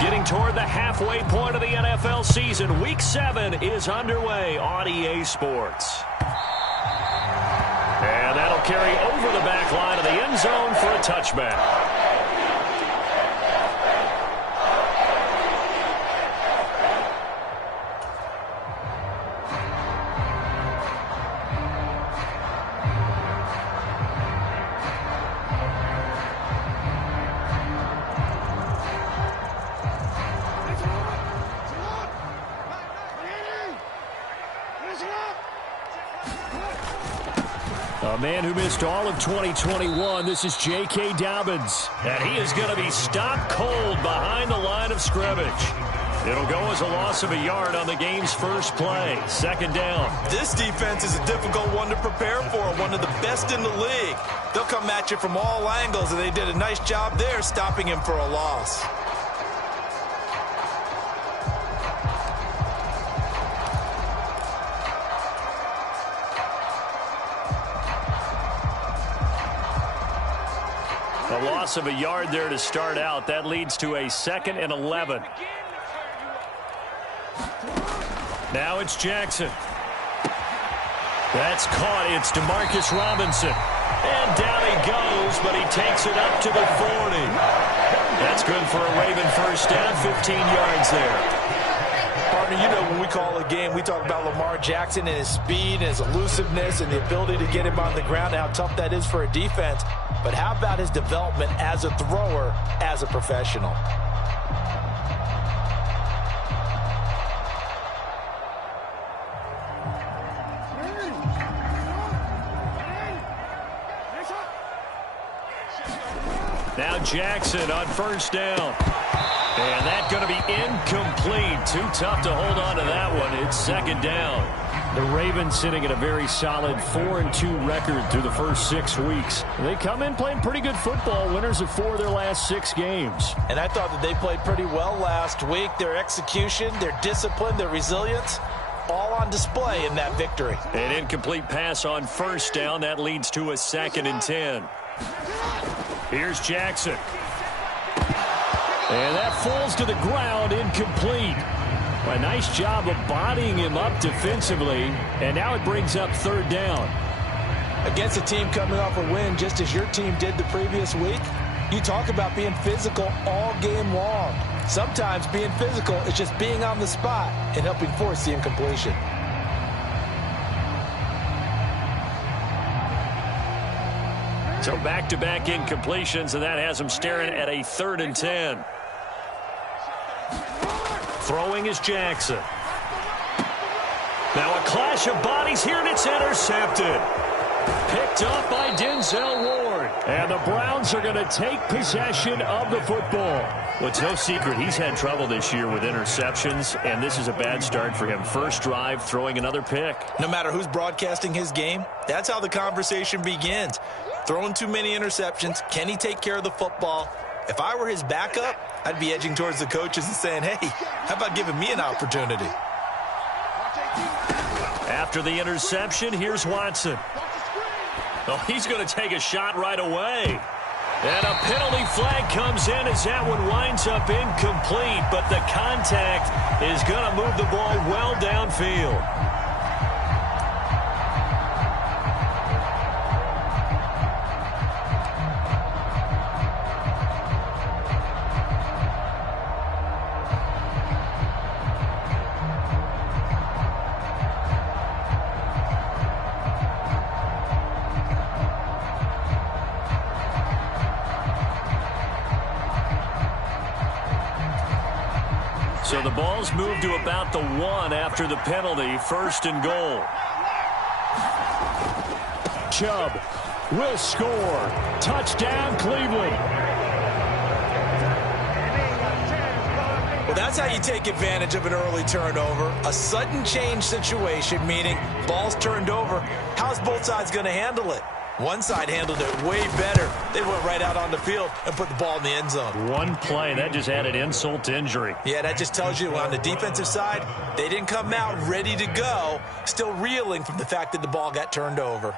Getting toward the halfway point of the NFL season, Week 7 is underway on EA Sports. And that'll carry over the back line of the end zone for a touchback. A man who missed all of 2021, this is J.K. Dobbins. And he is going to be stopped cold behind the line of scrimmage. It'll go as a loss of a yard on the game's first play. Second down. This defense is a difficult one to prepare for, one of the best in the league. They'll come at you from all angles, and they did a nice job there stopping him for a loss. A loss of a yard there to start out. That leads to a 2nd and 11. Now it's Jackson. That's caught. It's Demarcus Robinson. And down he goes, but he takes it up to the 40. That's good for a Raven first down, 15 yards there. Partner, you know when we call a game, we talk about Lamar Jackson and his speed and his elusiveness and the ability to get him on the ground and how tough that is for a defense. But how about his development as a thrower, as a professional? Now Jackson on first down. And that's going to be incomplete. Too tough to hold on to that one. It's second down. The Ravens sitting at a very solid 4-2 record through the first 6 weeks. They come in playing pretty good football, winners of 4 of their last 6 games. And I thought that they played pretty well last week. Their execution, their discipline, their resilience, all on display in that victory. An incomplete pass on first down. That leads to a 2nd and 10. Here's Jackson. And that falls to the ground, incomplete. A nice job of bodying him up defensively, and now it brings up 3rd down. Against a team coming off a win, just as your team did the previous week, you talk about being physical all game long. Sometimes being physical is just being on the spot and helping force the incompletion. So back-to-back incompletions, and that has him staring at a 3rd and 10. Throwing is Jackson. Now a clash of bodies here, and it's intercepted. Picked up by Denzel Ward. And the Browns are going to take possession of the football. Well, it's no secret he's had trouble this year with interceptions, and this is a bad start for him. First drive, throwing another pick. No matter who's broadcasting his game, that's how the conversation begins. Throwing too many interceptions. Can he take care of the football? If I were his backup, I'd be edging towards the coaches and saying, hey, how about giving me an opportunity? After the interception, here's Watson. Oh, he's going to take a shot right away. And a penalty flag comes in as that one winds up incomplete, but the contact is going to move the ball well downfield. So the ball's moved to about the 1 after the penalty. 1st and goal. Chubb will score. Touchdown, Cleveland. Well, that's how you take advantage of an early turnover. A sudden change situation, meaning ball's turned over. How's both sides going to handle it? One side handled it way better. They went right out on the field and put the ball in the end zone. One play, that just added insult to injury. Yeah, that just tells you on the defensive side, they didn't come out ready to go, still reeling from the fact that the ball got turned over.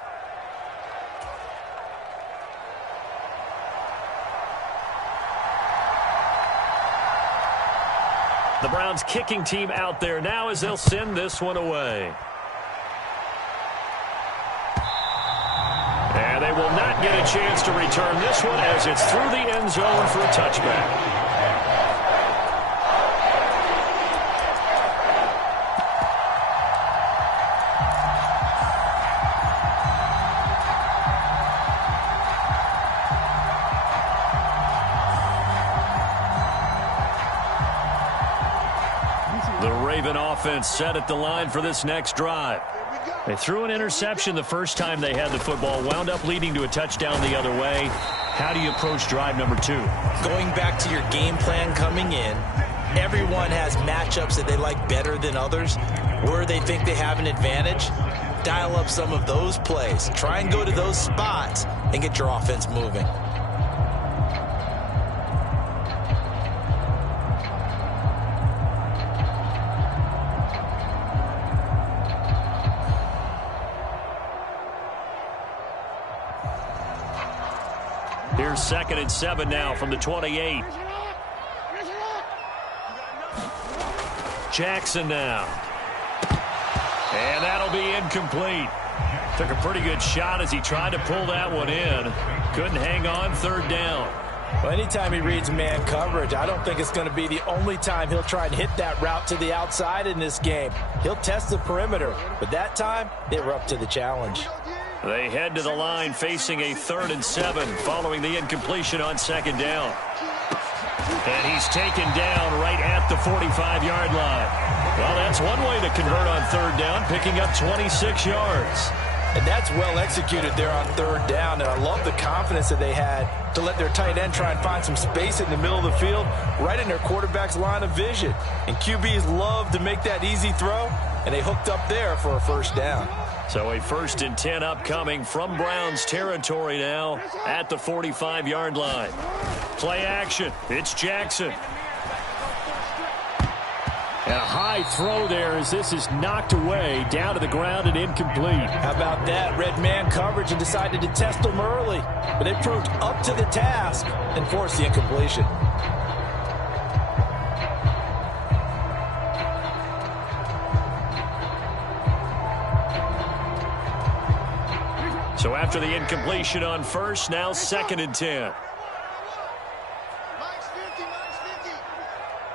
The Browns kicking team out there now as they'll send this one away. And they will not get a chance to return this one as it's through the end zone for a touchback. The Raven offense set at the line for this next drive. They threw an interception the first time they had the football, wound up leading to a touchdown the other way. How do you approach drive number 2? Going back to your game plan coming in, everyone has matchups that they like better than others. Where they think they have an advantage, dial up some of those plays. Try and go to those spots and get your offense moving. Here's 2nd and 7 now from the 28. Jackson now. And that'll be incomplete. Took a pretty good shot as he tried to pull that one in. Couldn't hang on, 3rd down. Well, anytime he reads man coverage, I don't think it's going to be the only time he'll try and hit that route to the outside in this game. He'll test the perimeter, but that time they were up to the challenge. They head to the line facing a 3rd and 7 following the incompletion on 2nd down. And he's taken down right at the 45-yard line. Well, that's one way to convert on 3rd down, picking up 26 yards. And that's well executed there on 3rd down. And I love the confidence that they had to let their tight end try and find some space in the middle of the field, right in their quarterback's line of vision. And QBs love to make that easy throw, and they hooked up there for a 1st down. So a 1st and 10 upcoming from Browns territory now at the 45-yard line. Play action. It's Jackson. And a high throw there as this is knocked away down to the ground and incomplete. How about that? Red man coverage and decided to test them early. But they proved up to the task and forced the incompletion. So after the incompletion on 1st, now 2nd and 10.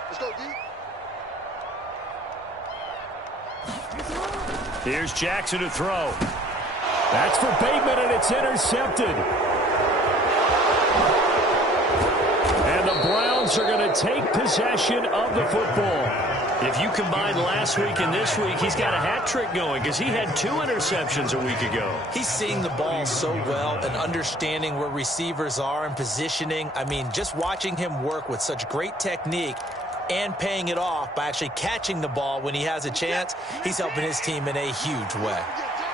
Let's go deep. Here's Jackson to throw. That's for Bateman, and it's intercepted. And the Browns are going to take possession of the football. If you combine last week and this week, he's got a hat trick going because he had 2 interceptions a week ago. He's seeing the ball so well and understanding where receivers are and positioning. I mean, just watching him work with such great technique and paying it off by actually catching the ball when he has a chance, he's helping his team in a huge way.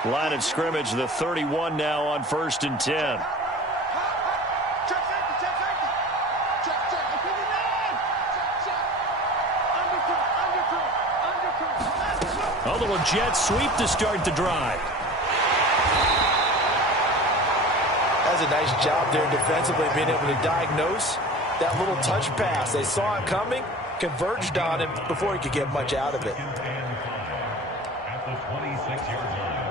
Line of scrimmage, the 31 now on 1st and 10. A little jet sweep to start the drive. That's a nice job there defensively, being able to diagnose that little touch pass. They saw it coming, converged on it before he could get much out of it. At the 26-yard line.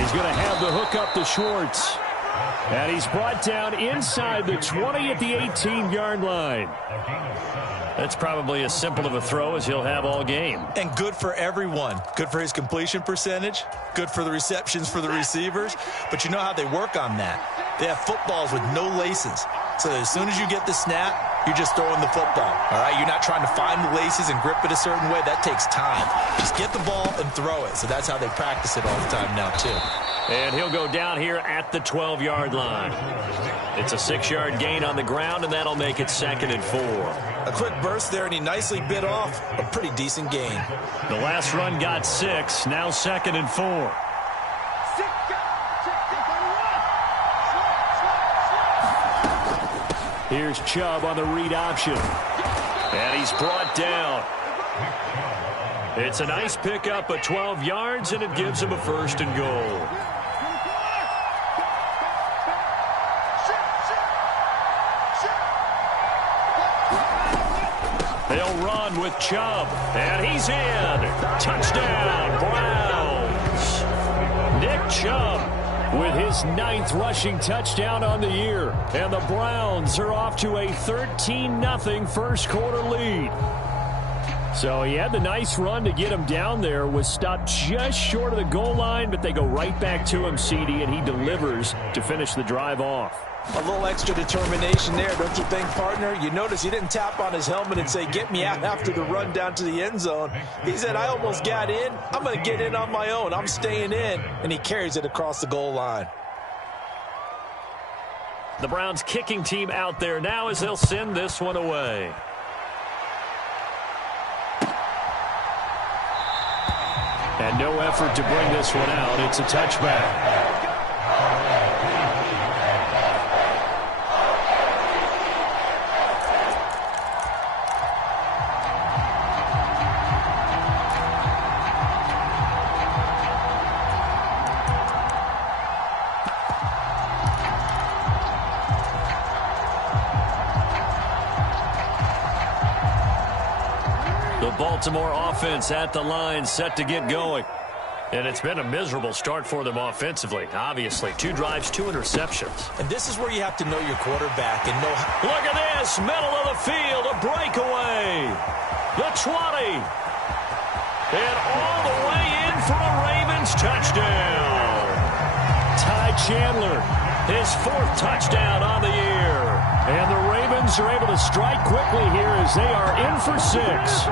He's going to have the hook up to Schwartz. And he's brought down inside the 20 at the 18-yard line. That's probably as simple of a throw as he'll have all game. And good for everyone. Good for his completion percentage. Good for the receptions for the receivers. But you know how they work on that. They have footballs with no laces. So as soon as you get the snap, you're just throwing the football. All right, you're not trying to find the laces and grip it a certain way. That takes time. Just get the ball and throw it. So that's how they practice it all the time now, too. And he'll go down here at the 12-yard line. It's a 6-yard gain on the ground, and that'll make it 2nd and 4. A quick burst there, and he nicely bit off a pretty decent gain. The last run got 6, now 2nd and 4. Here's Chubb on the read option. And he's brought down. It's a nice pickup of 12 yards, and it gives him a 1st and goal. They'll run with Chubb, and he's in. Touchdown, Browns. Nick Chubb with his 9th rushing touchdown on the year. And the Browns are off to a 13-0 first quarter lead. So he had the nice run to get him down there, was stopped just short of the goal line, but they go right back to him, CD, and he delivers to finish the drive off. A little extra determination there, don't you think, partner? You notice he didn't tap on his helmet and say, get me out after the run down to the end zone. He said, I almost got in. I'm going to get in on my own. I'm staying in. And he carries it across the goal line. The Browns kicking team out there now as they'll send this one away. And no effort to bring this one out. It's a touchback. Baltimore offense at the line, set to get going. And it's been a miserable start for them offensively, obviously. 2 drives, 2 interceptions. And this is where you have to know your quarterback and know how. Look at this, middle of the field, a breakaway. The 20. And all the way in for a Ravens touchdown. Ty Chandler, his 4th touchdown on the year. And the Ravens are able to strike quickly here as they are in for 6.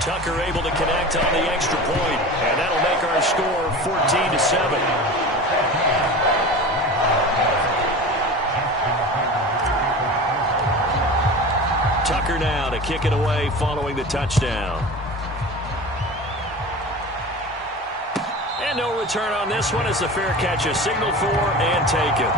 Tucker able to connect on the extra point, and that'll make our score 14-7. Tucker now to kick it away following the touchdown. And no return on this one as the fair catch is signaled for and taken.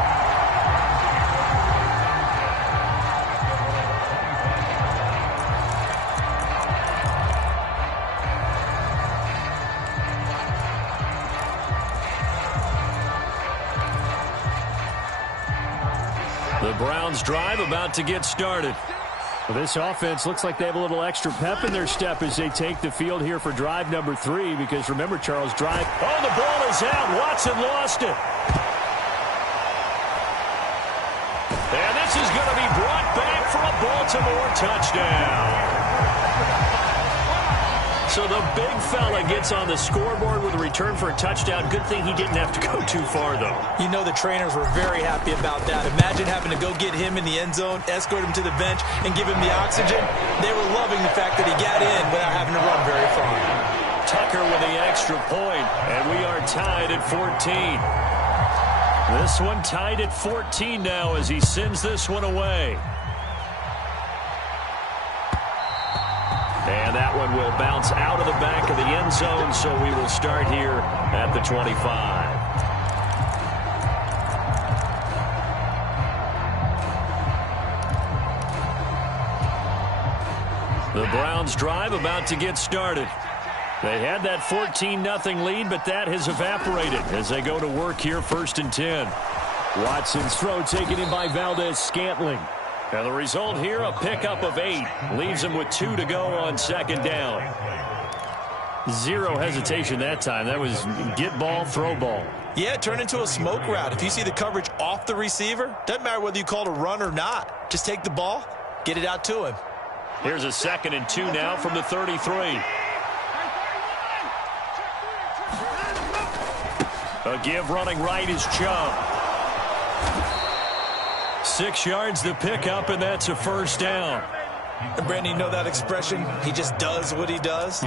The Browns drive about to get started. Well, this offense looks like they have a little extra pep in their step as they take the field here for drive number 3, because remember, Charles, drive. Oh, the ball is out. Watson lost it. And this is going to be brought back for a Baltimore touchdown. So the big fella gets on the scoreboard with a return for a touchdown. Good thing he didn't have to go too far, though. You know the trainers were very happy about that. Imagine having to go get him in the end zone, escort him to the bench, and give him the oxygen. They were loving the fact that he got in without having to run very far. Tucker with the extra point, and we are tied at 14. This one tied at 14 now as he sends this one away. And that one will bounce out of the back of the end zone, so we will start here at the 25. The Browns drive about to get started. They had that 14-0 lead, but that has evaporated as they go to work here 1st and 10. Watson's throw taken in by Valdez-Scantling. And the result here, a pickup of 8. Leaves him with 2 to go on 2nd down. 0 hesitation that time. That was get ball, throw ball. Yeah, it turned into a smoke route. If you see the coverage off the receiver, doesn't matter whether you call it a run or not. Just take the ball, get it out to him. Here's a 2nd and 2 now from the 33. A give running right is Chubb. 6 yards to pick up, and that's a 1st down. And Brandon, you know that expression? He just does what he does.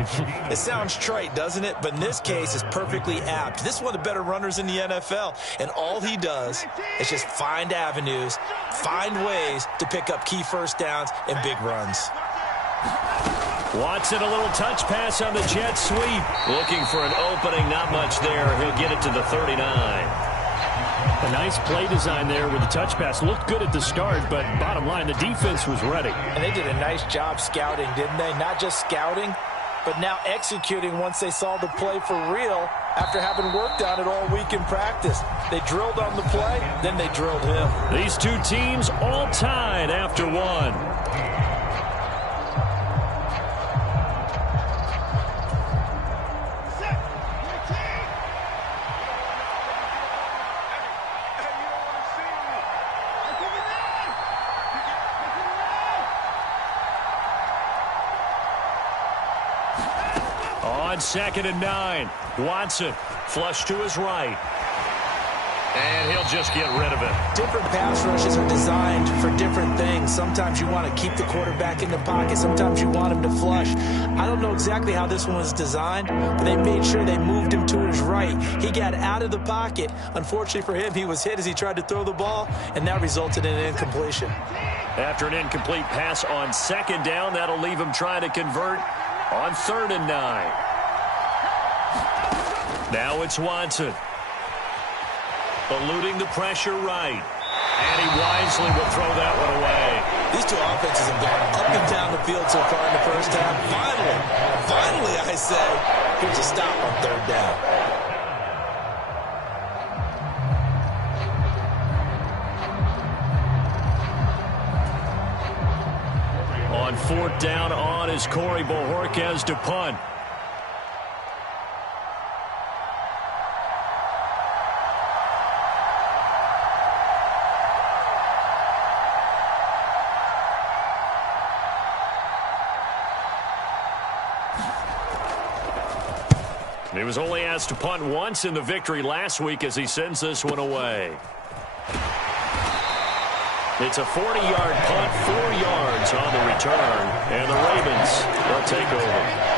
It sounds trite, doesn't it? But in this case, it's perfectly apt. This is one of the better runners in the NFL, and all he does is just find avenues, find ways to pick up key 1st downs and big runs. Watson, a little touch pass on the jet sweep. Looking for an opening, not much there. He'll get it to the 39. A nice play design there with the touch pass. Looked good at the start, but bottom line, the defense was ready. And they did a nice job scouting, didn't they? Not just scouting, but now executing once they saw the play for real after having worked on it all week in practice. They drilled on the play, then they drilled him. These two teams all tied after one. On 2nd and 9, Watson flush to his right. And he'll just get rid of it. Different pass rushes are designed for different things. Sometimes you want to keep the quarterback in the pocket. Sometimes you want him to flush. I don't know exactly how this one was designed, but they made sure they moved him to his right. He got out of the pocket. Unfortunately for him, he was hit as he tried to throw the ball, and that resulted in an incompletion. After an incomplete pass on 2nd down, that'll leave him trying to convert on 3rd and 9. Now it's Watson. Eluding the pressure right. And he wisely will throw that one away. These two offenses have gone up and down the field so far in the first half. Finally, I say, here's a stop on 3rd down. On 4th down, on is Corey Bojorquez to punt. He was only asked to punt once in the victory last week as he sends this one away. It's a 40-yard punt, 4 yards on the return, and the Ravens will take over.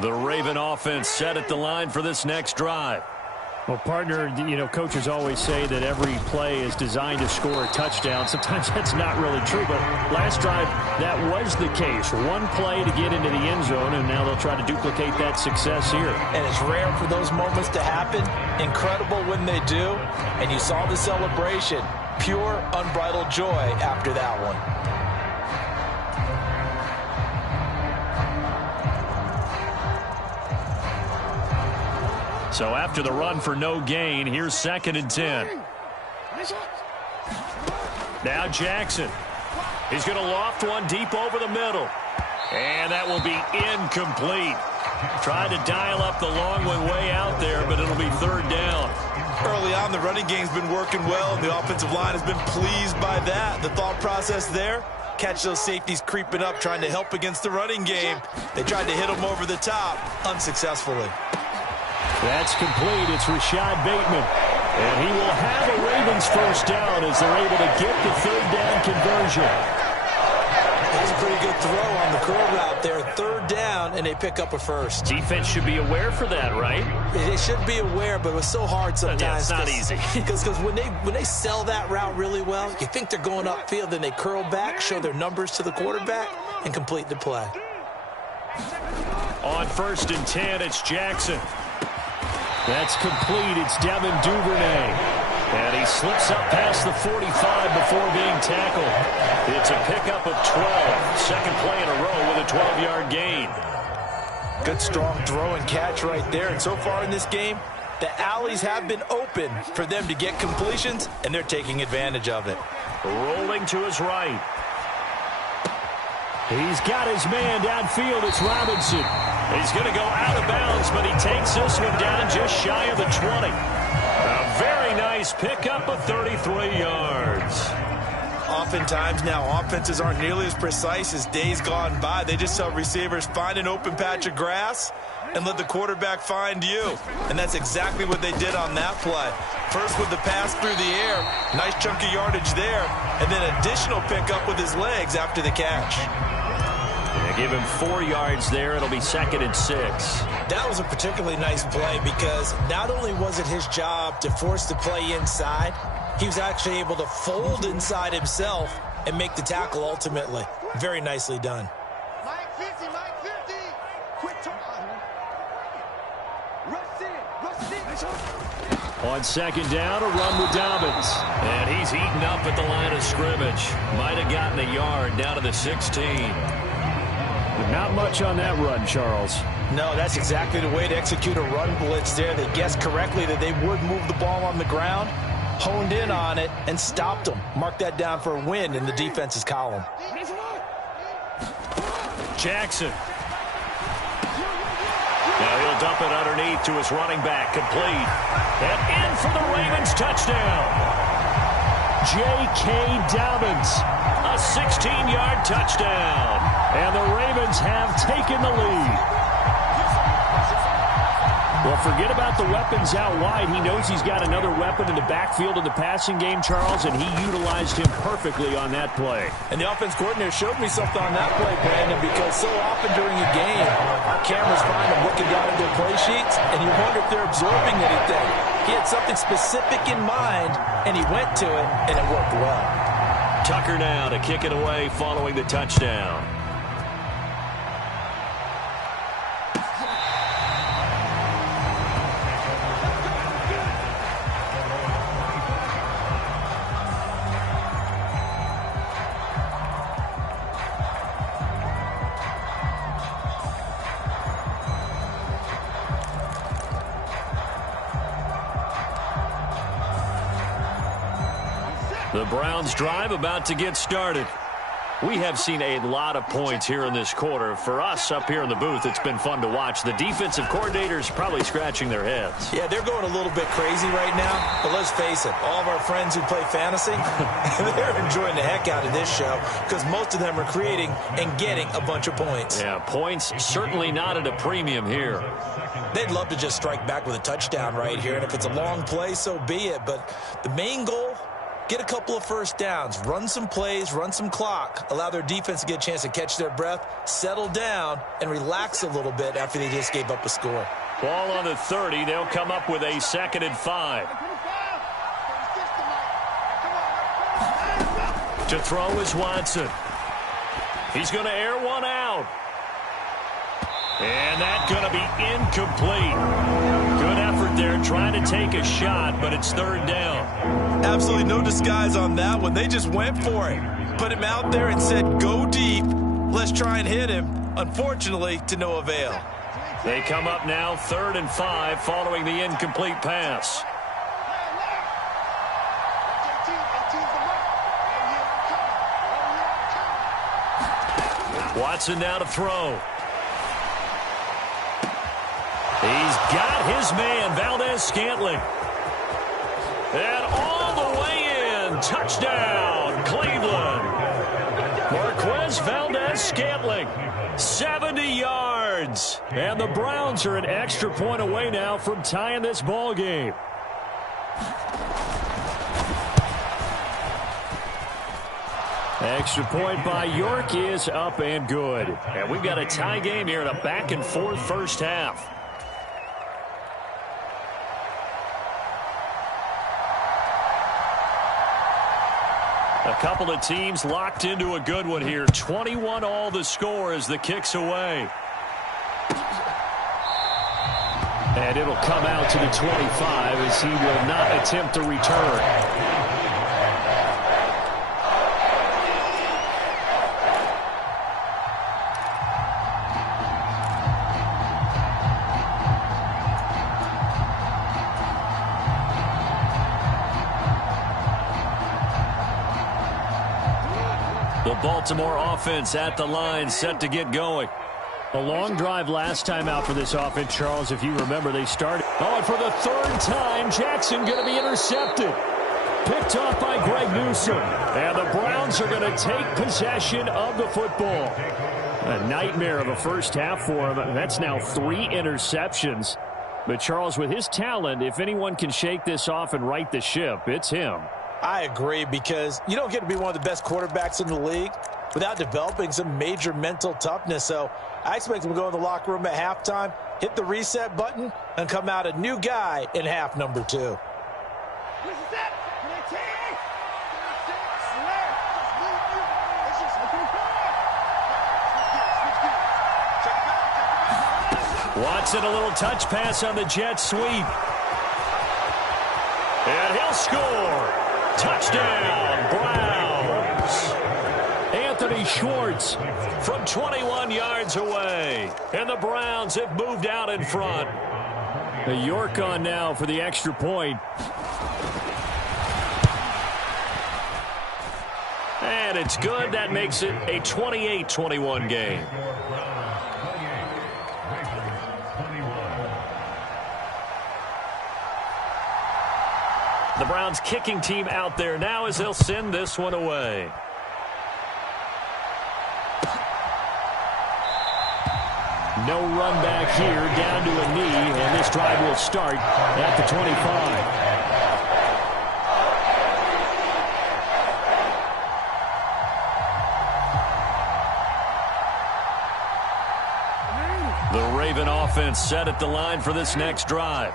The Raven offense set at the line for this next drive. Well, partner, coaches always say that every play is designed to score a touchdown. Sometimes that's not really true, but last drive, that was the case. One play to get into the end zone, and now they'll try to duplicate that success here. And it's rare for those moments to happen. Incredible when they do. And you saw the celebration. Pure, unbridled joy after that one. So after the run for no gain, here's 2nd and 10. Now Jackson. He's going to loft one deep over the middle. And that will be incomplete. Trying to dial up the long one way out there, but it'll be 3rd down. Early on, the running game's been working well, and the offensive line has been pleased by that. The thought process there, catch those safeties creeping up, trying to help against the running game. They tried to hit them over the top, unsuccessfully. That's complete. It's Rashad Bateman. And he will have a Ravens first down as they're able to get the 3rd down conversion. That's a pretty good throw on the curl route there. 3rd down, and they pick up a first. Defense should be aware for that, right? They should be aware, but it was so hard sometimes. Yeah, it's not easy. Because when they sell that route really well, you think they're going upfield, then they curl back, show their numbers to the quarterback, and complete the play. On 1st and 10, it's Jackson. That's complete. It's Devin Duvernay. And he slips up past the 45 before being tackled. It's a pickup of 12. Second play in a row with a 12-yard gain. Good, strong throw and catch right there. And so far in this game, the alleys have been open for them to get completions, and they're taking advantage of it. Rolling to his right. He's got his man downfield. It's Robinson. He's going to go out of bounds, but he takes this one down just shy of the 20. A very nice pickup of 33 yards. Oftentimes now, offenses aren't nearly as precise as days gone by. They just tell receivers, find an open patch of grass and let the quarterback find you. And that's exactly what they did on that play. First with the pass through the air, nice chunk of yardage there, and then additional pickup with his legs after the catch. They give him 4 yards there. It'll be 2nd and 6. That was a particularly nice play because not only was it his job to force the play inside, he was actually able to fold inside himself and make the tackle ultimately. Very nicely done. On second down, a run with Dobbins. And he's eaten up at the line of scrimmage. Might have gotten a yard down to the 16. Not much on that run, Charles. No, that's exactly the way to execute a run blitz there. They guessed correctly that they would move the ball on the ground, honed in on it, and stopped them. Mark that down for a win in the defense's column. Jackson. Now he'll dump it underneath to his running back, complete. And in for the Ravens touchdown. J.K. Dobbins. A 16-yard touchdown. And the Ravens have taken the lead. Well, forget about the weapons out wide. He knows he's got another weapon in the backfield of the passing game, Charles, and he utilized him perfectly on that play. And the offense coordinator showed me something on that play, Brandon, because so often during a game, our cameras find them looking down at their play sheets, and you wonder if they're absorbing anything. He had something specific in mind, and he went to it, and it worked well. Tucker now to kick it away following the touchdown. The Browns drive about to get started. We have seen a lot of points here in this quarter. For us up here in the booth, it's been fun to watch. The defensive coordinators probably scratching their heads. Yeah, they're going a little bit crazy right now. But let's face it, all of our friends who play fantasy, they're enjoying the heck out of this show because most of them are creating and getting a bunch of points. Yeah, points certainly not at a premium here. They'd love to just strike back with a touchdown right here. And if it's a long play, so be it. But the main goal, get a couple of first downs, run some plays, run some clock, allow their defense to get a chance to catch their breath, settle down, and relax a little bit after they just gave up a score. Ball on the 30. They'll come up with a 2nd and 5. To throw is Watson. He's going to air one out. And that's going to be incomplete. Good effort there trying to take a shot, but it's 3rd down. Absolutely no disguise on that one. They just went for it. Put him out there and said, go deep. Let's try and hit him. Unfortunately, to no avail. They come up now 3rd and 5 following the incomplete pass. Watson now to throw. He's got his man, Valdez-Scantling. And all the way in. Touchdown, Cleveland. Marquez Valdez-Scantling, 70 yards. And the Browns are an extra point away now from tying this ball game. Extra point by York is up and good. And we've got a tie game here in a back-and-forth first half. A couple of teams locked into a good one here. 21 all the score as the kick's away. And it'll come out to the 25 as he will not attempt to return. Baltimore offense at the line, set to get going. A long drive last time out for this offense, Charles. If you remember, they started. Oh, and for the 3rd time, Jackson going to be intercepted. Picked off by Greg Newsome. And the Browns are going to take possession of the football. A nightmare of a first half for him. That's now 3 interceptions. But, Charles, with his talent, if anyone can shake this off and right the ship, it's him. I agree, because you don't get to be one of the best quarterbacks in the league without developing some major mental toughness. So I expect him to go in the locker room at halftime, hit the reset button, and come out a new guy in half number 2. Watson, a little touch pass on the jet sweep. And he'll score. Touchdown, Browns. Anthony Schwartz from 21 yards away. And the Browns have moved out in front. York on now for the extra point. And it's good. That makes it a 28-21 game. The Browns kicking team out there now as they'll send this one away. No run back here, down to a knee, and this drive will start at the 25. The Raven offense set at the line for this next drive.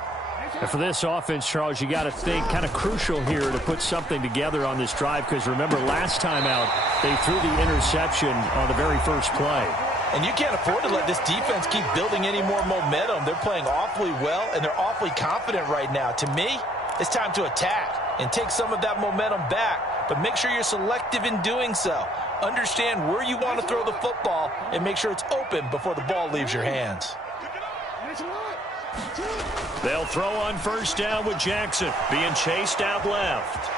And for this offense, Charles, you got to think kind of crucial here to put something together on this drive, because remember last time out they threw the interception on the very first play. And you can't afford to let this defense keep building any more momentum. They're playing awfully well, and they're awfully confident right now. To me, it's time to attack and take some of that momentum back, but make sure you're selective in doing so. Understand where you want to throw the football and make sure it's open before the ball leaves your hands. They'll throw on first down with Jackson being chased out left.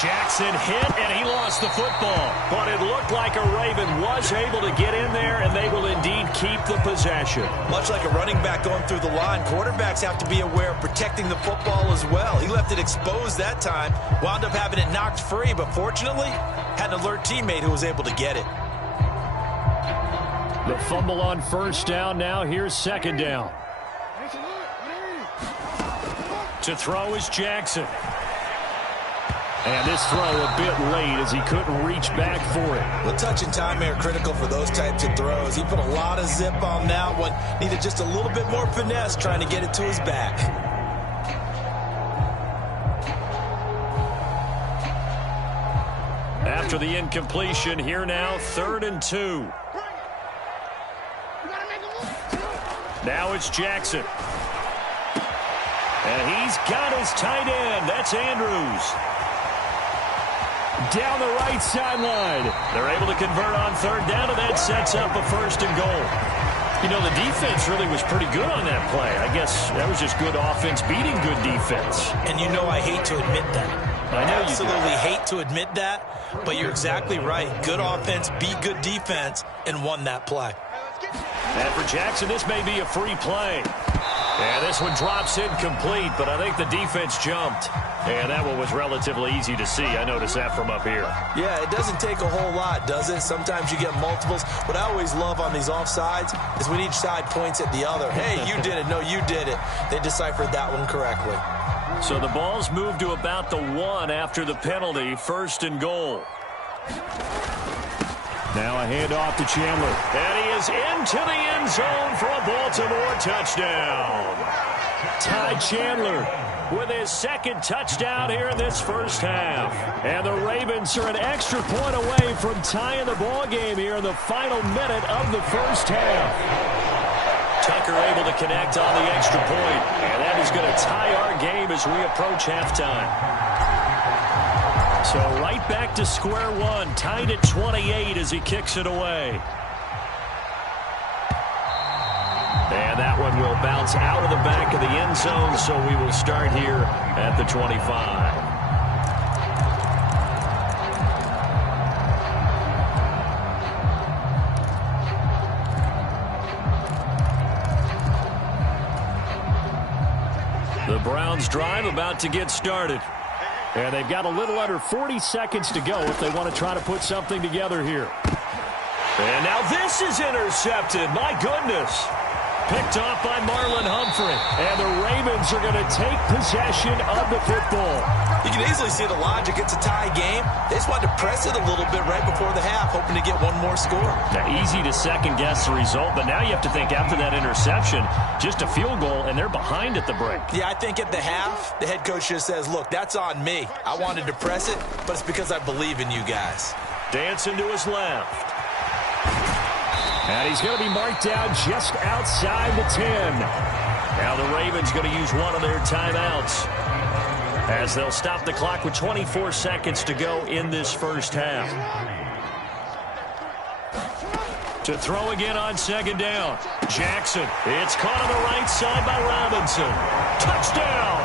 Jackson hit, and he lost the football. But it looked like a Raven was able to get in there, and they will indeed keep the possession. Much like a running back going through the line, quarterbacks have to be aware of protecting the football as well. He left it exposed that time, wound up having it knocked free, but fortunately had an alert teammate who was able to get it. The fumble on first down now. Here's second down. To throw is Jackson. And this throw a bit late as he couldn't reach back for it. The touch and time are critical for those types of throws. He put a lot of zip on that one. Needed just a little bit more finesse trying to get it to his back. After the incompletion, here now, 3rd and 2. Now it's Jackson. And he's got his tight end. That's Andrews. Down the right sideline. They're able to convert on third down, and that sets up a 1st and goal. You know, the defense really was pretty good on that play. I guess that was just good offense beating good defense. And you know I hate to admit that. I know you absolutely hate to admit that, but you're exactly right. Good offense beat good defense and won that play. And for Jackson, this may be a free play. And this one drops incomplete, but I think the defense jumped. And that one was relatively easy to see. I noticed that from up here. Yeah, it doesn't take a whole lot, does it? Sometimes you get multiples. What I always love on these offsides is when each side points at the other. Hey, you did it. No, you did it. They deciphered that one correctly. So the ball's moved to about the 1 after the penalty. 1st and goal. Now a handoff to Chandler. And he is into the end zone for a Baltimore touchdown. Ty Chandler with his 2nd touchdown here in this first half. And the Ravens are an extra point away from tying the ball game here in the final minute of the first half. Tucker able to connect on the extra point. And that is going to tie our game as we approach halftime. So right back to square one, tied at 28 as he kicks it away. And that one will bounce out of the back of the end zone, so we will start here at the 25. The Browns drive about to get started. And they've got a little under 40 seconds to go if they want to try to put something together here. And now this is intercepted. My goodness. Picked off by Marlon Humphrey. And the Ravens are going to take possession of the football. You can easily see the logic. It's a tie game. They just wanted to press it a little bit right before the half, hoping to get one more score. Now, easy to second-guess the result, but now you have to think after that interception, just a field goal, and they're behind at the break. Yeah, I think at the half, the head coach just says, look, that's on me. I wanted to press it, but it's because I believe in you guys. Dancing to his left. And he's going to be marked down just outside the 10. Now the Ravens going to use one of their timeouts as they'll stop the clock with 24 seconds to go in this first half. To throw again on second down. Jackson. It's caught on the right side by Robinson. Touchdown!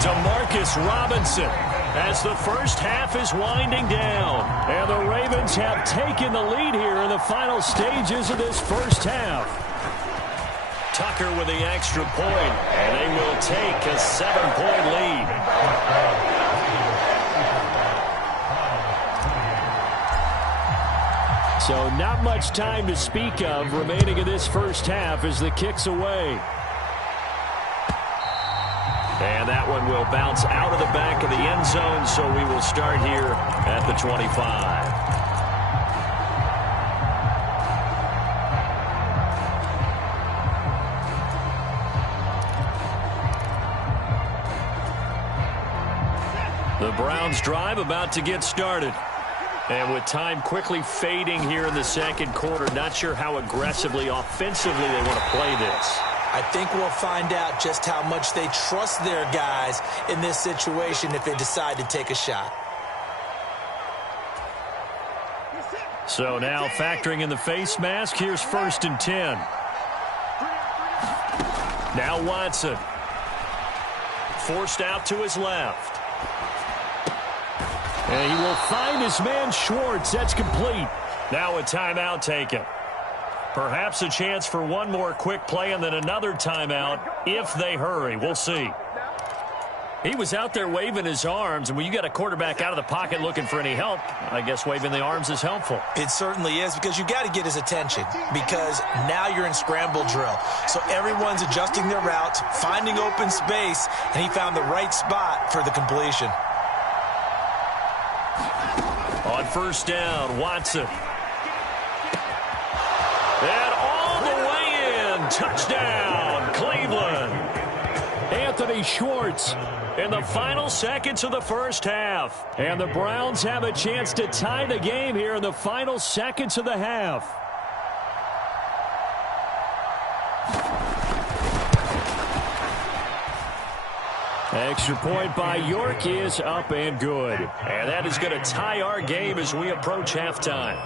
Demarcus Robinson as the first half is winding down. And the Ravens have taken the lead here in the final stages of this first half. Tucker with the extra point, and they will take a 7-point lead. So not much time to speak of remaining in this first half as the kick's away. And that one will bounce out of the back of the end zone, so we will start here at the 25. The Browns drive about to get started. And with time quickly fading here in the second quarter, not sure how aggressively, offensively they want to play this. I think we'll find out just how much they trust their guys in this situation if they decide to take a shot. So now factoring in the face mask, here's 1st and 10. Now Watson. Forced out to his left. And he will find his man Schwartz. That's complete. Now a timeout taken. Perhaps a chance for one more quick play and then another timeout if they hurry. We'll see. He was out there waving his arms, and when you got a quarterback out of the pocket looking for any help, I guess waving the arms is helpful. It certainly is, because you got to get his attention, because now you're in scramble drill. So everyone's adjusting their routes, finding open space, and he found the right spot for the completion. On 1st down, Watson. And all the way in. Touchdown, Cleveland. Anthony Schwartz in the final seconds of the first half. And the Browns have a chance to tie the game here in the final seconds of the half. Extra point by York is up and good. And that is going to tie our game as we approach halftime.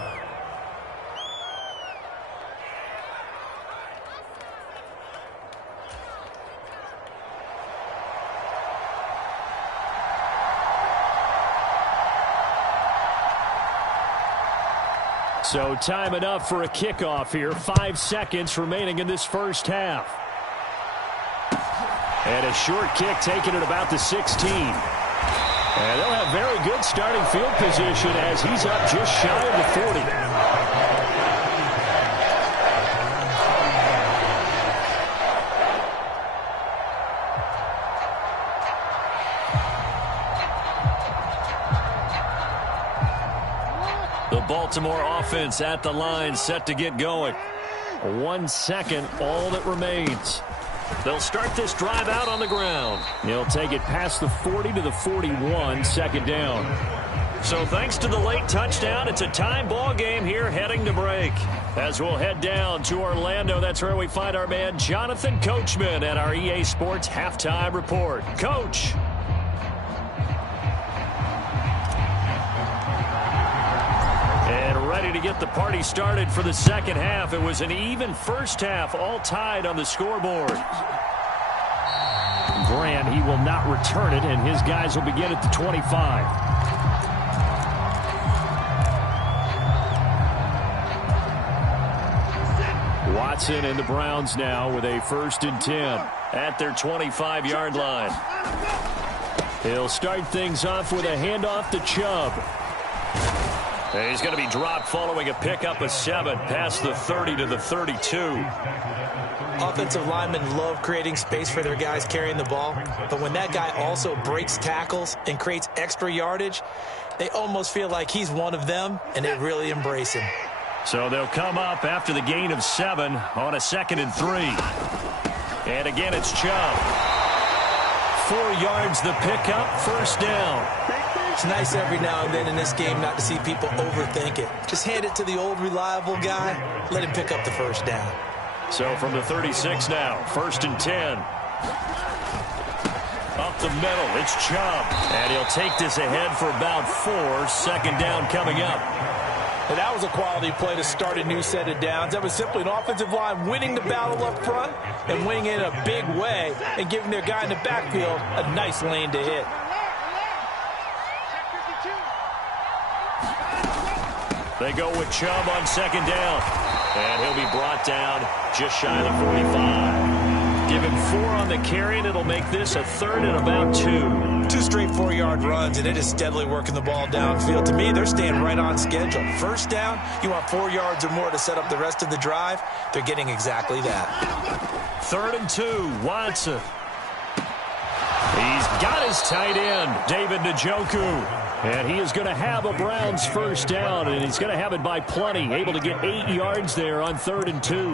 So time enough for a kickoff here. 5 seconds remaining in this first half. And a short kick taken at about the 16. And they'll have very good starting field position as he's up just shy of the 40. The Baltimore offense at the line, set to get going. 1 second, all that remains. They'll start this drive out on the ground. He'll take it past the 40 to the 41, 2nd down. So thanks to the late touchdown, it's a time ball game here heading to break. As we'll head down to Orlando, that's where we find our man Jonathan Coachman at our EA Sports Halftime Report. Coach. And ready to get the party started for the second half. It was an even first half, all tied on the scoreboard. Grant, he will not return it, and his guys will begin at the 25. Watson and the Browns now with a 1st and 10 at their 25-yard line. He'll start things off with a handoff to Chubb. And he's going to be dropped following a pickup of 7 past the 30 to the 32. Offensive linemen love creating space for their guys carrying the ball, but when that guy also breaks tackles and creates extra yardage, they almost feel like he's one of them, and they really embrace him. So they'll come up after the gain of 7 on a 2nd and 3. And again, it's Chubb. 4 yards the pickup, 1st down. It's nice every now and then in this game not to see people overthink it. Just hand it to the old reliable guy. Let him pick up the first down. So from the 36 now, 1st and 10. Up the middle, it's Chubb. And he'll take this ahead for about 4. 2nd down coming up. And that was a quality play to start a new set of downs. That was simply an offensive line winning the battle up front and winning in a big way and giving their guy in the backfield a nice lane to hit. They go with Chubb on 2nd down. And he'll be brought down just shy of the 45. Give him 4 on the carry, and it'll make this a 3rd and about 2. 2 straight 4-yard runs, and it is steadily working the ball downfield. To me, they're staying right on schedule. First down, you want 4 yards or more to set up the rest of the drive. They're getting exactly that. 3rd and 2, Watson. He's got his tight end, David Njoku. And he is going to have a Browns first down, and he's going to have it by plenty. Able to get 8 yards there on 3rd and 2.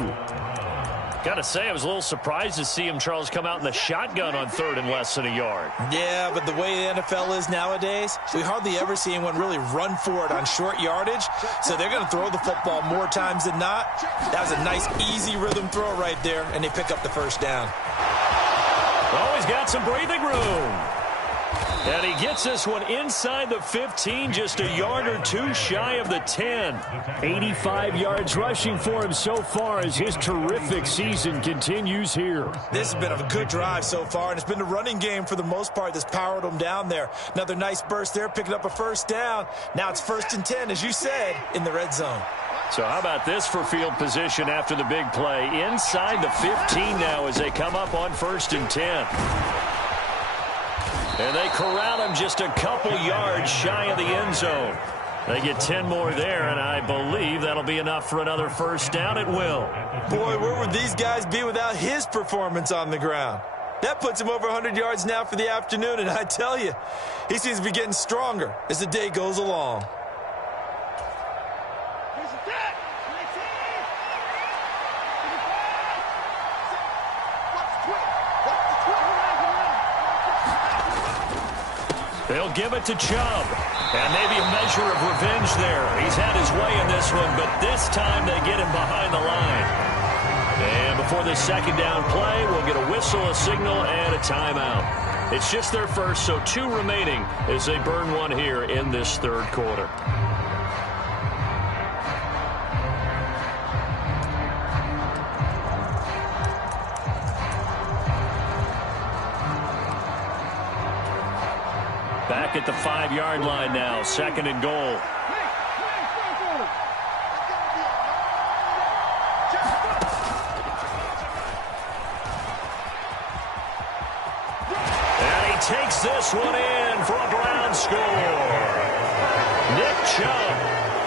Got to say, I was a little surprised to see him, Charles, come out in the shotgun on 3rd and less than a yard. Yeah, but the way the NFL is nowadays, we hardly ever see anyone really run for it on short yardage. So they're going to throw the football more times than not. That was a nice, easy rhythm throw right there, and they pick up the first down. Oh, he's got some breathing room. And he gets this one inside the 15, just a yard or 2 shy of the 10. 85 yards rushing for him so far as his terrific season continues here. This has been a good drive so far, and it's been the running game for the most part that's powered him down there. Another nice burst there, picking up a first down. Now it's 1st and 10, as you said, in the red zone. So how about this for field position after the big play? Inside the 15 now as they come up on 1st and 10. And they corral him just a couple yards shy of the end zone. They get 10 more there, and I believe that'll be enough for another first down. It will. Boy, where would these guys be without his performance on the ground? That puts him over 100 yards now for the afternoon, and I tell you, he seems to be getting stronger as the day goes along. They'll give it to Chubb. And maybe a measure of revenge there. He's had his way in this one, but this time they get him behind the line. And before the 2nd down play, we'll get a whistle, a signal, and a timeout. It's just their first, so 2 remaining as they burn one here in this 3rd quarter. Back at the 5-yard line now, 2nd and goal. And he takes this one in for a Brown score. Nick Chubb,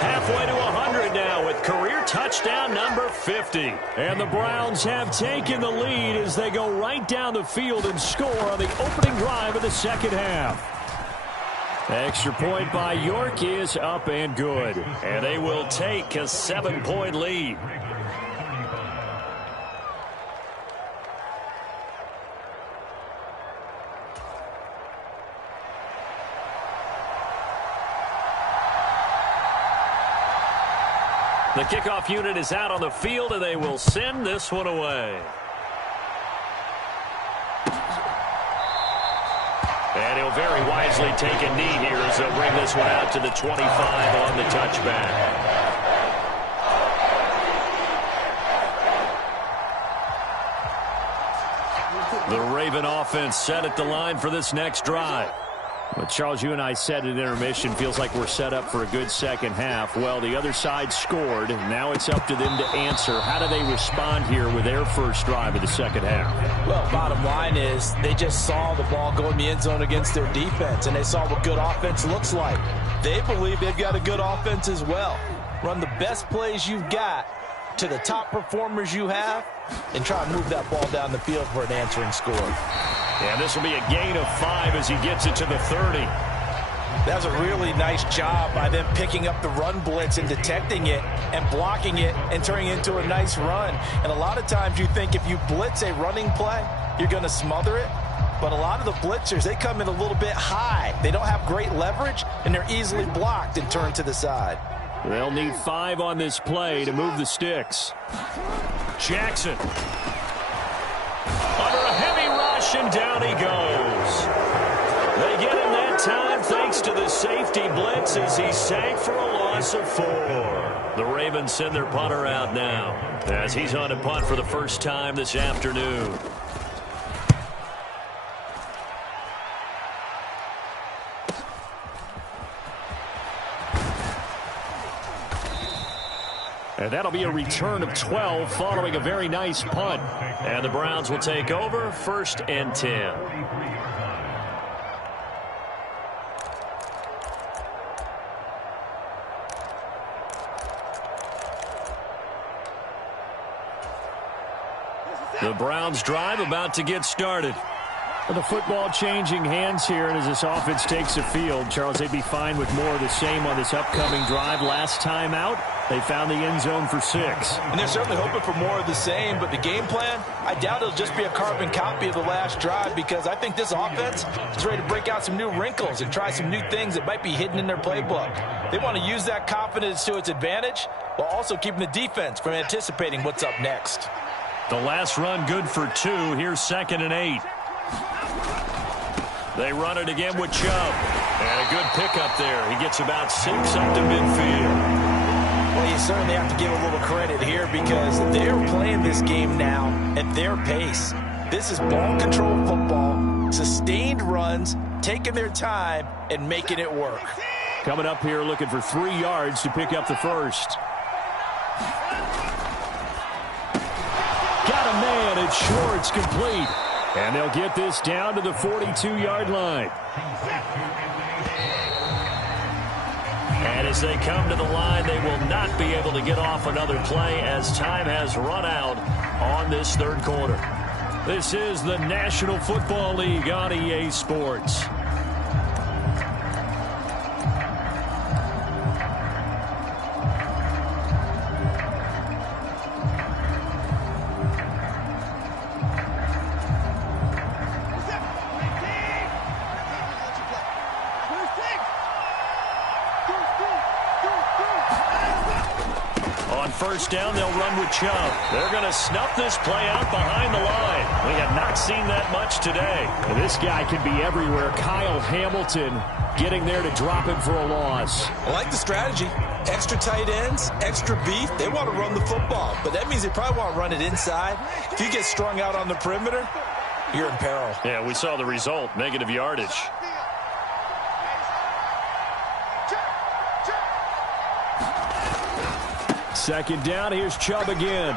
halfway to 100 now with career touchdown number 50. And the Browns have taken the lead as they go right down the field and score on the opening drive of the 2nd half. Extra point by York is up and good. And they will take a 7-point lead. The kickoff unit is out on the field, and they will send this one away. And he'll very wisely take a knee here as they'll bring this one out to the 25 on the touchback. The Raven offense set at the line for this next drive. But Charles, you and I said at intermission, feels like we're set up for a good 2nd half. Well, the other side scored. Now it's up to them to answer. How do they respond here with their first drive of the 2nd half? Well, bottom line is they just saw the ball go in the end zone against their defense, and they saw what good offense looks like. They believe they've got a good offense as well. Run the best plays you've got to the top performers you have and try to move that ball down the field for an answering score. Yeah, this will be a gain of 5 as he gets it to the 30. That was a really nice job by them picking up the run blitz and detecting it and blocking it and turning it into a nice run. And a lot of times you think if you blitz a running play, you're going to smother it. but a lot of the blitzers, they come in a little bit high. They don't have great leverage, and they're easily blocked and turned to the side. They'll need 5 on this play to move the sticks. Jackson. Under a heavy rush, and down he goes. They get him that time thanks to the safety blitz as he sank for a loss of 4. The Ravens send their punter out now as he's on to punt for the first time this afternoon. And that'll be a return of 12 following a very nice punt. And the Browns will take over 1st and 10. The Browns drive about to get started. The football changing hands here, and as this offense takes the field, Charles, they'd be fine with more of the same on this upcoming drive. Last time out, they found the end zone for 6. And they're certainly hoping for more of the same, but the game plan, I doubt it'll just be a carbon copy of the last drive, because I think this offense is ready to break out some new wrinkles and try some new things that might be hidden in their playbook. They want to use that confidence to its advantage while also keeping the defense from anticipating what's up next. The last run good for 2. Here's 2nd and 8. They run it again with Chubb. And a good pickup there. He gets about 6 up to midfield. Well, you certainly have to give a little credit here because they're playing this game now at their pace. This is ball control football, sustained runs, taking their time and making it work. Coming up here looking for 3 yards to pick up the first. Got a man, it's short, it's complete. And they'll get this down to the 42-yard line. And as they come to the line, they will not be able to get off another play as time has run out on this 3rd quarter. This is the National Football League on EA Sports. First down, they'll run with Chubb. They're going to snuff this play out behind the line. We have not seen that much today. And this guy can be everywhere. Kyle Hamilton getting there to drop him for a loss. I like the strategy. Extra tight ends, extra beef. They want to run the football, but that means they probably want to run it inside. If you get strung out on the perimeter, you're in peril. Yeah, we saw the result, negative yardage. Second down, here's Chubb again.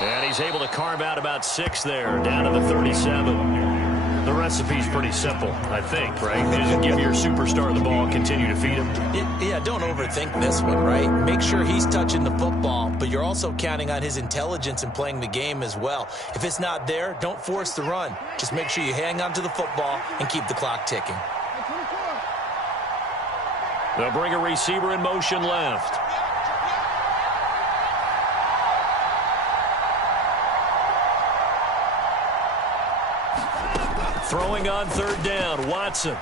And he's able to carve out about 6 there, down to the 37. The recipe's pretty simple, I think, right? You just give your superstar the ball and continue to feed him. Yeah, don't overthink this one, right? Make sure he's touching the football, but you're also counting on his intelligence in playing the game as well. If it's not there, don't force the run. Just make sure you hang on to the football and keep the clock ticking. They'll bring a receiver in motion left. Throwing on 3rd down, Watson.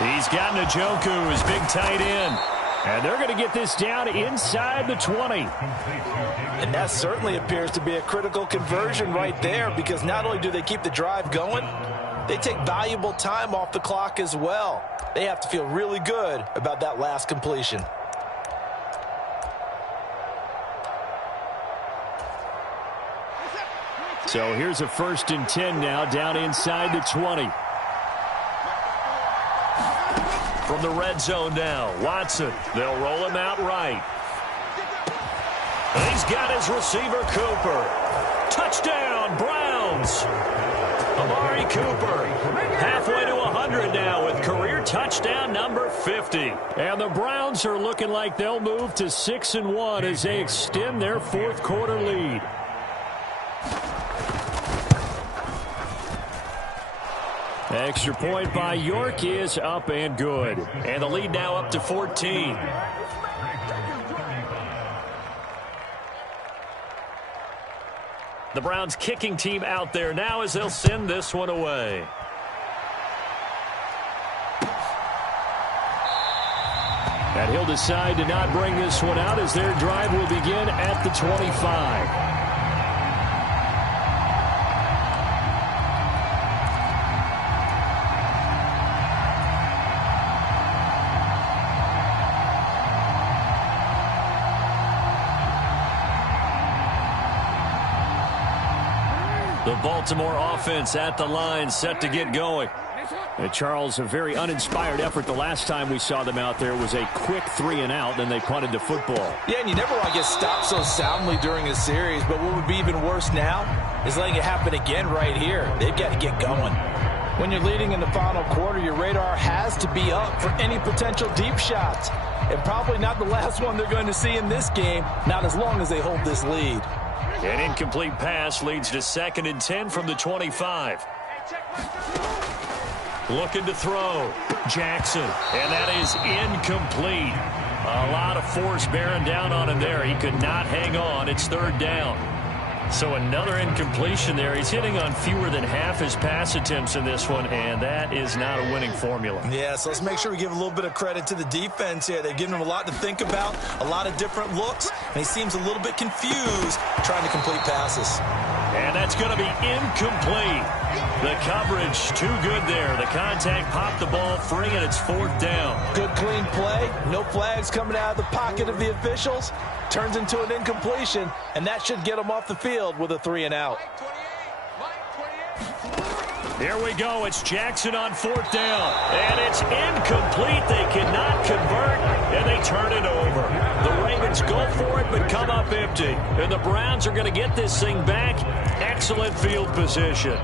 He's got Njoku, his big tight end. And they're going to get this down inside the 20. And that certainly appears to be a critical conversion right there, because not only do they keep the drive going, they take valuable time off the clock as well. They have to feel really good about that last completion. So here's a 1st and 10 now, down inside the 20. From the red zone now, Watson. They'll roll him out right. And he's got his receiver, Cooper. Touchdown, Browns. Amari Cooper, halfway to 100 now with career touchdown number 50. And the Browns are looking like they'll move to 6-1 as they extend their 4th quarter lead. Extra point by York is up and good. And the lead now up to 14. The Browns kicking team out there now as they'll send this one away. And he'll decide to not bring this one out as their drive will begin at the 25. The Baltimore offense at the line, set to get going. And Charles, a very uninspired effort the last time we saw them out there was a quick 3-and-out, then they punted the football. Yeah, and you never want to get stopped so soundly during a series, but what would be even worse now is letting it happen again right here. They've got to get going. When you're leading in the final quarter, your radar has to be up for any potential deep shots. And probably not the last one they're going to see in this game, not as long as they hold this lead. An incomplete pass leads to 2nd and 10 from the 25. Looking to throw. Jackson. And that is incomplete. A lot of force bearing down on him there. He could not hang on. It's 3rd down. So another incompletion there. He's hitting on fewer than half his pass attempts in this one, and that is not a winning formula. Yeah, so let's make sure we give a little bit of credit to the defense here. They've given him a lot to think about, a lot of different looks, and he seems a little bit confused trying to complete passes. And that's going to be incomplete. The coverage too good there. The contact popped the ball free, and it's 4th down. Good, clean play. No flags coming out of the pocket of the officials. Turns into an incompletion, and that should get him off the field with a 3-and-out. Here we go. It's Jackson on 4th down. And it's incomplete. They cannot convert, and they turn it over. The Ravens go for it, but come up empty. And the Browns are going to get this thing back. Excellent field position.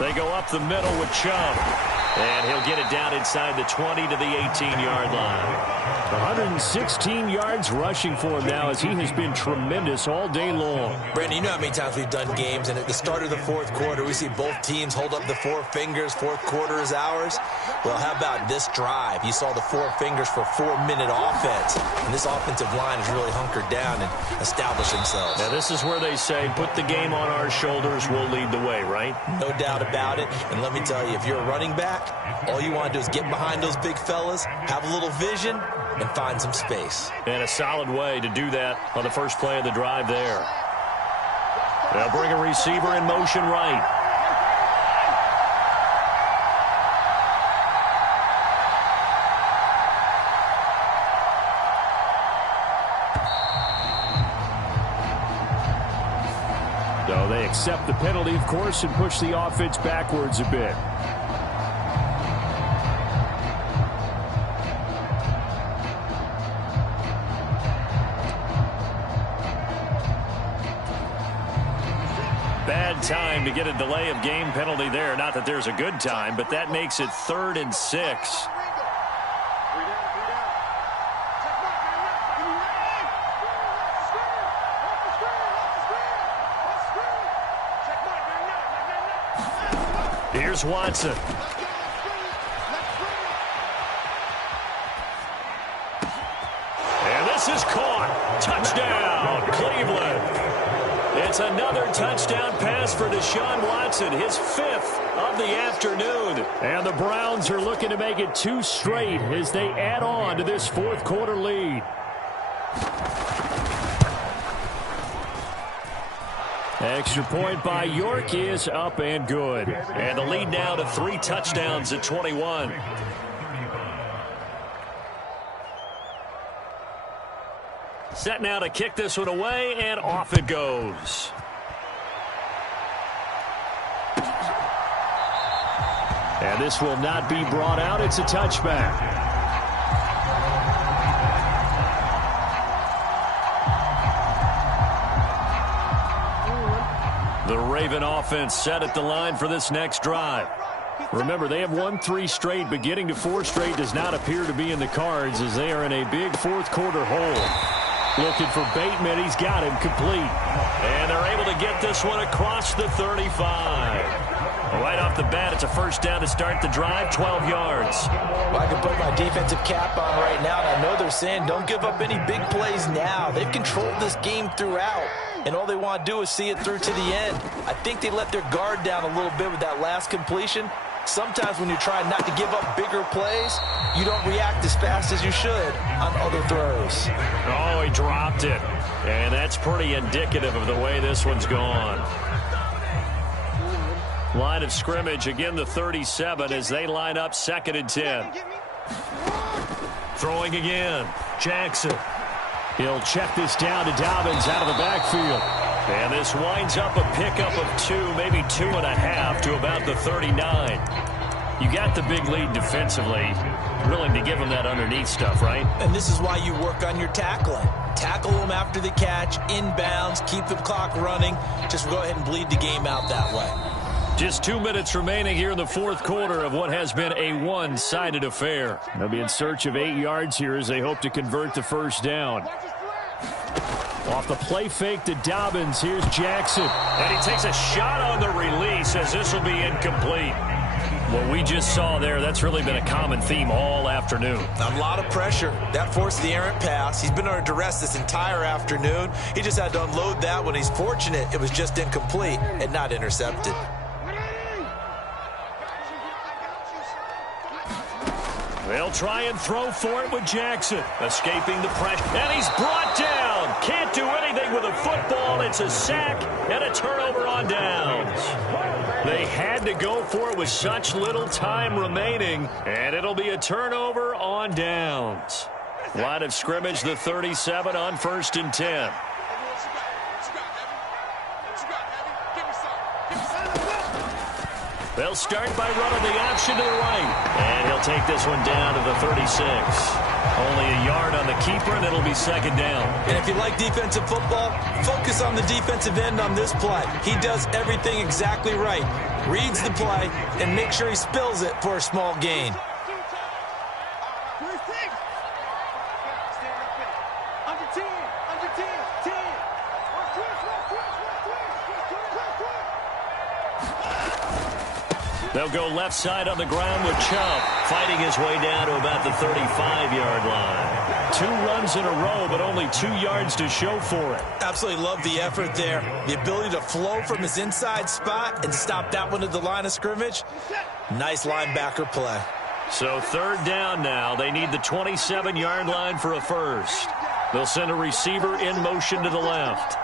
They go up the middle with Chubb. And he'll get it down inside the 20 to the 18-yard line. 116 yards rushing for him now as he has been tremendous all day long. Brandon, you know how many times we've done games, and at the start of the 4th quarter, we see both teams hold up the 4 fingers. 4th quarter is ours. Well, how about this drive? You saw the 4 fingers for 4-minute offense, and this offensive line has really hunkered down and established themselves. Now, this is where they say, put the game on our shoulders, we'll lead the way, right? No doubt about it, and let me tell you, if you're a running back, all you want to do is get behind those big fellas, have a little vision, and find some space. And a solid way to do that on the first play of the drive there. They'll bring a receiver in motion right. So they accept the penalty, of course, and push the offense backwards a bit. Bad time to get a delay of game penalty there. Not that there's a good time, but that makes it 3rd and 6. Here's Watson. And this is caught. Touchdown, Cleveland. It's another touchdown pass for Deshaun Watson, his 5th of the afternoon. And the Browns are looking to make it 2 straight as they add on to this 4th quarter lead. Extra point by York is up and good. And the lead now to 3 touchdowns at 21. Set now to kick this one away, and off it goes. And this will not be brought out. It's a touchback. The Raven offense set at the line for this next drive. Remember, they have won 3 straight, but getting to 4 straight does not appear to be in the cards as they are in a big 4th quarter hole. Looking for Bateman. He's got him complete. And they're able to get this one across the 35. Right off the bat, it's a first down to start the drive, 12 yards. Well, I can put my defensive cap on right now, and I know they're saying don't give up any big plays now. They've controlled this game throughout, and all they want to do is see it through to the end. I think they let their guard down a little bit with that last completion. Sometimes when you're trying not to give up bigger plays, you don't react as fast as you should on other throws. Oh, he dropped it. And that's pretty indicative of the way this one's gone. Line of scrimmage, again the 37 as they line up 2nd and 10. Throwing again, Jackson. He'll check this down to Dobbins out of the backfield. And this winds up a pickup of 2, maybe 2.5 to about the 39. You got the big lead defensively. Willing to give them that underneath stuff, right? And this is why you work on your tackling. Tackle them after the catch, inbounds, keep the clock running. Just go ahead and bleed the game out that way. Just 2 minutes remaining here in the 4th quarter of what has been a one-sided affair. They'll be in search of 8 yards here as they hope to convert the first down. Off the play fake to Dobbins, here's Jackson. And he takes a shot on the release as this will be incomplete. What we just saw there, that's really been a common theme all afternoon. A lot of pressure. That forced the errant pass. He's been under duress this entire afternoon. He just had to unload that one. He's fortunate it was just incomplete and not intercepted. They'll try and throw for it with Jackson. Escaping the pressure. And he's brought down. Can't do anything with a football. It's a sack and a turnover on downs. They had to go for it with such little time remaining. And it'll be a turnover on downs. Line of scrimmage, the 37 on 1st and 10. They'll start by running the option to the right. And he'll take this one down to the 36. Only a yard on the keeper, and it'll be 2nd down. And if you like defensive football, focus on the defensive end on this play. He does everything exactly right. Reads the play and makes sure he spills it for a small gain. They'll go left side on the ground with Chubb, fighting his way down to about the 35-yard line. 2 runs in a row, but only 2 yards to show for it. Absolutely love the effort there. The ability to flow from his inside spot and stop that one at the line of scrimmage. Nice linebacker play. So 3rd down now. They need the 27-yard line for a first. They'll send a receiver in motion to the left.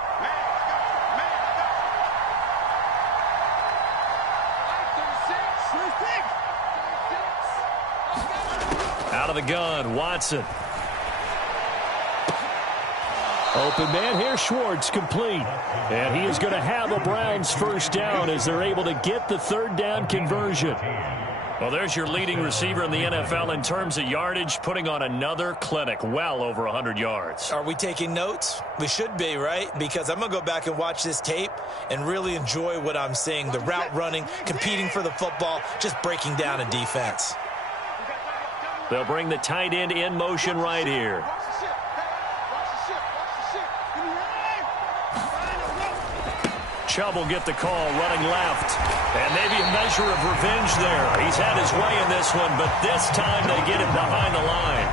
Out of the gun, Watson. Open man here, Schwartz, complete. And he is going to have a Browns first down as they're able to get the 3rd down conversion. Well, there's your leading receiver in the NFL in terms of yardage, putting on another clinic, well over 100 yards. Are we taking notes? We should be, right? Because I'm going to go back and watch this tape and really enjoy what I'm seeing. The route running, competing for the football, just breaking down a defense. They'll bring the tight end in motion right here. Chubb will get the call, running left. And maybe a measure of revenge there. He's had his way in this one, but this time they get him behind the line.